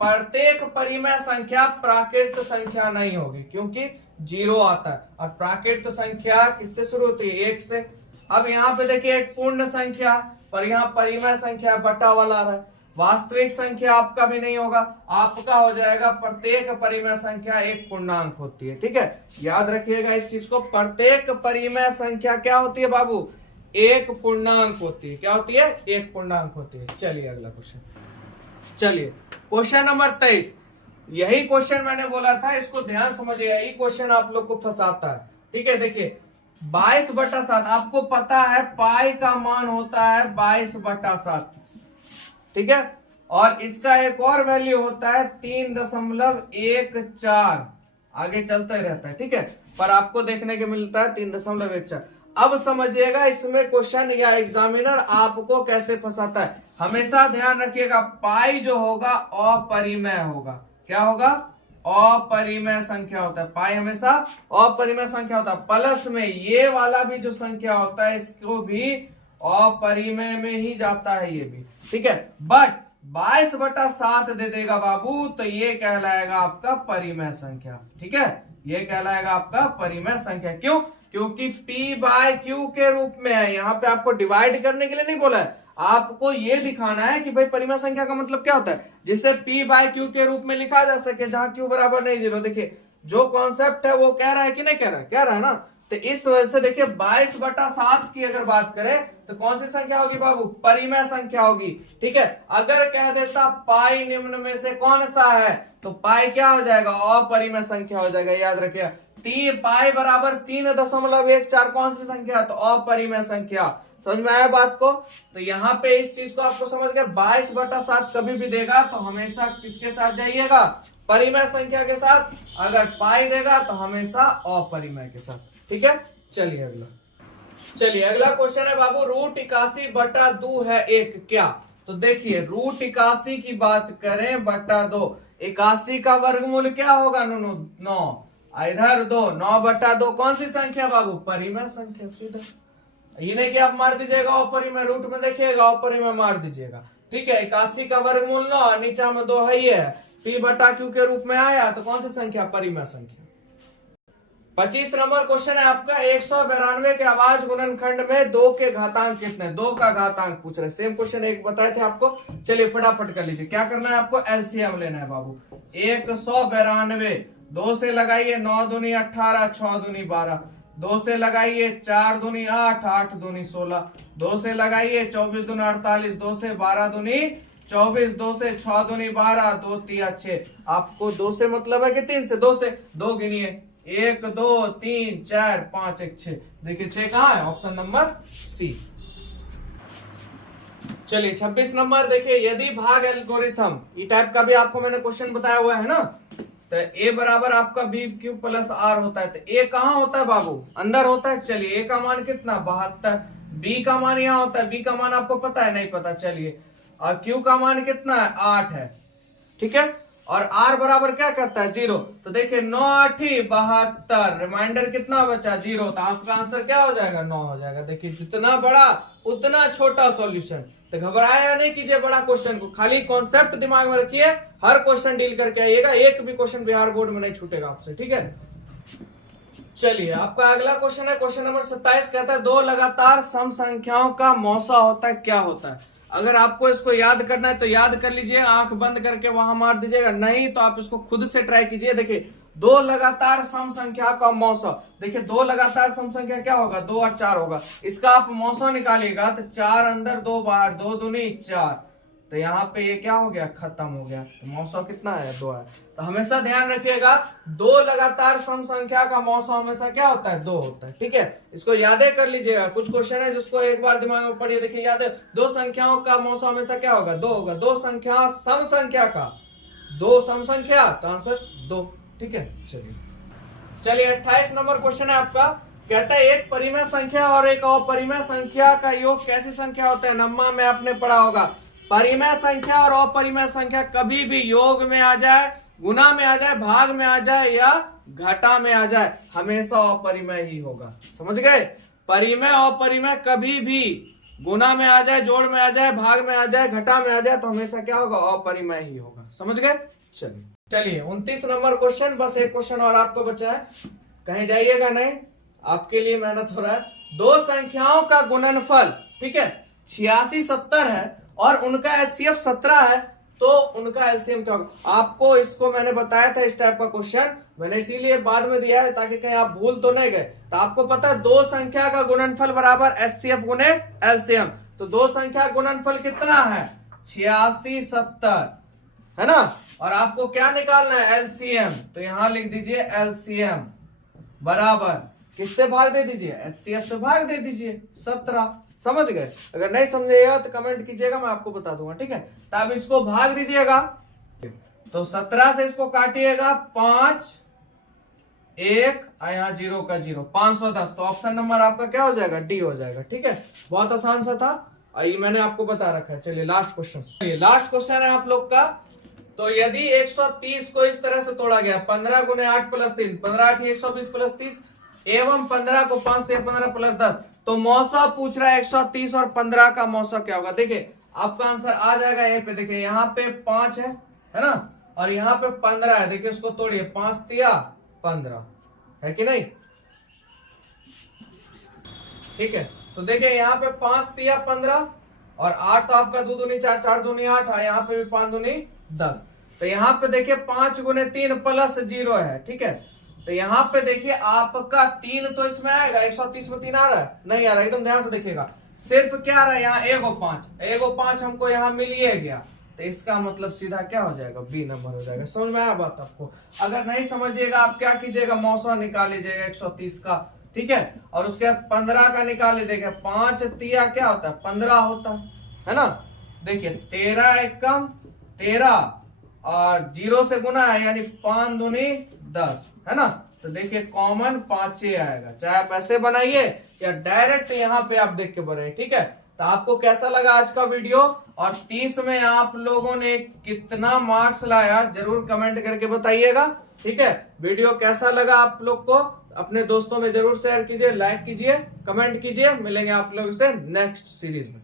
प्रत्येक परिमेय संख्या प्राकृत संख्या नहीं होगी, क्योंकि 0 आता है, और प्राकृत संख्या किससे शुरू होती है, 1 से। अब यहाँ पे देखिए एक पूर्ण संख्या, पर यहाँ परिमेय संख्या बटा वाला आ रहा है। वास्तविक संख्या आपका भी नहीं होगा, आपका हो जाएगा प्रत्येक परिमेय संख्या एक पूर्णांक होती है। ठीक है, याद रखिएगा इस चीज को, प्रत्येक परिमेय संख्या क्या होती है बाबू, एक पूर्णांक होती है। क्या होती है, एक पूर्णांक होती है। चलिए अगला क्वेश्चन, चलिए क्वेश्चन नंबर 23। यही क्वेश्चन मैंने बोला था, इसको ध्यान समझिएगा, यही क्वेश्चन आप लोग को फंसाता है। ठीक है, देखिए 22/7, आपको पता है पाई का मान होता है 22/7। ठीक है, और इसका एक और वैल्यू होता है 3.14, आगे चलता ही रहता है। ठीक है, पर आपको देखने को मिलता है 3.14। अब समझिएगा इसमें क्वेश्चन या एग्जामिनर आपको कैसे फंसाता है। हमेशा ध्यान रखिएगा, पाई जो होगा अपरिमेय होगा। क्या होगा, अपरिमेय संख्या होता है। पाई हमेशा अपरिमेय संख्या होता है। प्लस में ये वाला भी जो संख्या होता है, इसको भी अपरिमेय में ही जाता है ये भी। ठीक है, बट 22/7 दे देगा बाबू, तो ये कहलाएगा आपका परिमेय संख्या। ठीक है, ये कहलाएगा आपका परिमेय संख्या। क्यों, क्योंकि P/Q के रूप में है। यहाँ पे आपको डिवाइड करने के लिए नहीं बोला है, आपको ये दिखाना है कि भाई परिमेय संख्या का मतलब क्या होता है, जिसे P/Q के रूप में लिखा जा सके, जहां Q बराबर नहीं 0। देखिए जो कॉन्सेप्ट है वो कह रहा है कि नहीं कह रहा है, कह रहा है ना। तो इस वजह से देखिए 22/7 की अगर बात करें तो कौन सी संख्या होगी बाबू, परिमेय संख्या होगी। ठीक है, अगर कह देता पाई निम्न में से कौन सा है, तो पाई क्या हो जाएगा, अपरिमेय संख्या हो जाएगा। याद रखिए, पाई बराबर 3.14 कौन सी संख्या है, तो अपरिमेय संख्या। समझ में आया बात को। तो यहाँ पे इस चीज को आपको समझ गए, 22/7 कभी भी देगा तो हमेशा किसके साथ जाइएगा, परिमेय संख्या के साथ। अगर पाई देगा तो हमेशा अपरिमेय के साथ। ठीक है, चलिए अगला। चलिए अगला क्वेश्चन है बाबू, √81/2 है एक क्या। तो देखिए √81 की बात करें बटा 2, 81 का वर्गमूल क्या होगा, 9। इधर 2, 9/2 कौन सी संख्या बाबू, परिमेय संख्या। सीधा इन्हें क्या आप मार दीजिएगा अपरिमेय, रूट में देखिएगा अपरिमेय मार दीजिएगा। ठीक है, 81 का वर्गमूल 9, नीचा में 2 है, ये P/Q के रूप में आया, तो कौन सी संख्या, परिमेय संख्या। 25 नंबर क्वेश्चन है आपका, 192 के अभाज्य गुणनखंड में 2 के घातांक कितने, 2 का घातांक पूछ रहे। सेम क्वेश्चन एक बताए थे आपको। चलिए फटाफट कर लीजिए, क्या करना है आपको, एलसीएम लेना है बाबू। 192, 2 से लगाइए 9 दूनी 18, 6 दूनी 12, 2 से लगाइए 4 दूनी 8, 8 दूनी 16, 2 से लगाइए 24 दूनी 48, 2 से 12 दूनी 24, 2 से 6 दूनी 12, 2 3 6। आपको 2 से मतलब है कि 3 से, 2 से 2 गिनिए, 1 2 3 4 5 1 6। देखिए 6 कहाँ है, ऑप्शन नंबर सी। चलिए 26 नंबर देखिए, यदि भाग एल्गोरिथम, ये टाइप का भी आपको मैंने क्वेश्चन बताया हुआ है ना। तो ए बराबर आपका BQ + R होता है, तो ए कहाँ होता है बाबू, अंदर होता है। चलिए ए का मान कितना, 72, बी का मान यहाँ होता है, बी का मान आपको पता है, नहीं पता। चलिए, और क्यू का मान कितना है, 8 है। ठीक है, और आर बराबर क्या करता है, 0। तो देखिए 9 8 72, रिमाइंडर कितना बचा, 0। तो आपका आंसर क्या हो जाएगा, 9 हो जाएगा। देखिए जितना बड़ा उतना छोटा सॉल्यूशन। तो घबराया नहीं कीजिए बड़ा क्वेश्चन को, खाली कॉन्सेप्ट दिमाग में रखिए, हर क्वेश्चन डील करके आइएगा, एक भी क्वेश्चन बिहार बोर्ड में नहीं छूटेगा आपसे। ठीक है, चलिए आपका अगला क्वेश्चन है, क्वेश्चन नंबर 27 कहता है दो लगातार सम संख्याओं का मौसा होता है, क्या होता है? अगर आपको इसको याद करना है तो याद कर लीजिए, आंख बंद करके वहां मार दीजिएगा, नहीं तो आप इसको खुद से ट्राई कीजिए। देखिए दो लगातार सम संख्या का मौसा, देखिए दो लगातार सम संख्या क्या होगा, 2 और 4 होगा। इसका आप मौसा निकालिएगा तो 4 अंदर 2 बाहर, 2 दूनी 4, तो यहाँ पे ये क्या हो गया, खत्म हो गया। तो मौसा कितना है, 2 है। तो हमेशा ध्यान रखिएगा दो लगातार सम संख्या का मौसा हमेशा क्या होता है, 2 होता है। ठीक है, इसको यादें कर लीजिएगा। कुछ क्वेश्चन है जिसको एक बार दिमाग में पढ़िए। देखिए याद है, दो संख्याओं का मौसा हमेशा क्या होगा, 2 होगा। दो संख्या सम संख्या का, दो सम संख्या, तो आंसर 2। ठीक है, चलिए 28 नंबर क्वेश्चन है आपका, कहता है एक परिमेय संख्या और एक अपरिमेय संख्या का योग कैसी संख्या होता है? नम्मा में आपने पढ़ा होगा, परिमेय संख्या और अपरिमेय संख्या कभी भी योग में आ जाए, गुना में आ जाए, भाग में आ जाए या घटा में आ जाए, हमेशा अपरिमेय ही होगा। समझ गए? परिमेय और अपरिमेय कभी भी गुना में आ जाए, जोड़ में आ जाए, भाग में आ जाए, घटा में आ जाए, तो हमेशा क्या होगा, अपरिमेय ही होगा। समझ गए? चलिए 29 नंबर क्वेश्चन, बस एक क्वेश्चन और आपको बचा है, कहीं जाइएगा नहीं, आपके लिए मेहनत हो रहा है। दो संख्याओं का गुणनफल, ठीक है, 86 70 है और उनका एचसीएफ 17 है, तो उनका एलसीएम क्या होगा? आपको इसको मैंने बताया था, इस टाइप का क्वेश्चन मैंने इसीलिए बाद में दिया है ताकि कहीं आप भूल तो नहीं गए। तो आपको पता है दो संख्या का गुणनफल बराबर एचसीएफ गुने एलसीएम, तो दो संख्या गुणनफल कितना है, 86 70 है ना, और आपको क्या निकालना है, एलसीएम। तो यहां लिख दीजिए एलसीएम बराबर किससे भाग दे दीजिए, एचसीएफ से भाग दे दीजिए 17। समझ गए? अगर नहीं समझेगा तो कमेंट कीजिएगा, मैं आपको बता दूंगा। ठीक है, तो आप इसको भाग दीजिएगा, तो 17 से इसको काटिएगा, 5 1 यहाँ 0 का 0, 510। तो ऑप्शन नंबर आपका क्या हो जाएगा, डी हो जाएगा। ठीक है, बहुत आसान सा था, ये मैंने आपको बता रखा है। चलिए लास्ट क्वेश्चन, ये लास्ट क्वेश्चन है आप लोग का। तो यदि 130 को इस तरह से तोड़ा गया, 15 गुने 8 प्लस 3, 15 8 120 प्लस 30, एवं 15 को 5 से 15 प्लस 10, तो मौसा पूछ रहा है 130 और 15 का मौसा क्या होगा? देखिए आपका आंसर आ जाएगा यहीं पे। देखिए यहाँ पे 5 है ना, और यहाँ पे 15 है। देखिए उसको तोड़िए, 5 तिया 15 है कि नहीं? ठीक है, तो देखिए यहाँ पे 5 तिया 15 और 8 तो आपका 2 दूनी 4, 4 दूनी 8, और यहाँ पे भी 5 दूनी 10। तो यहाँ पे देखिए 5 गुने 3 प्लस 0 है। ठीक है, तो यहाँ पे देखिए आपका 3 तो इसमें आएगा, 130 में 3 आ रहा है, नहीं आ रहा, एकदम ध्यान से देखिएगा। सिर्फ क्या आ रहा है यहाँ, एगो 5 हमको यहाँ मिल ही गया, तो इसका मतलब सीधा क्या हो जाएगा, बी नंबर हो जाएगा। समझ में आया बात आपको? अगर नहीं समझिएगा आप क्या कीजिएगा, मौसा निकाल लीजिएगा 130 का, ठीक है, और उसके बाद 15 का निकाल लीजिएगा। 5 तिया क्या होता है, 15 होता है ना। देखिए 13 एकम 13 और 0 से गुना है, यानी 5 दूनी 10 है ना। तो देखिए कॉमन 5 आएगा, चाहे आप ऐसे बनाइए या डायरेक्ट यहाँ पे आप देख के बनाइए। ठीक है, तो आपको कैसा लगा आज का वीडियो, और 30 में आप लोगों ने कितना मार्क्स लाया जरूर कमेंट करके बताइएगा। ठीक है, वीडियो कैसा लगा आप लोग को अपने दोस्तों में जरूर शेयर कीजिए, लाइक कीजिए, कमेंट कीजिए। मिलेंगे आप लोग से नेक्स्ट सीरीज में।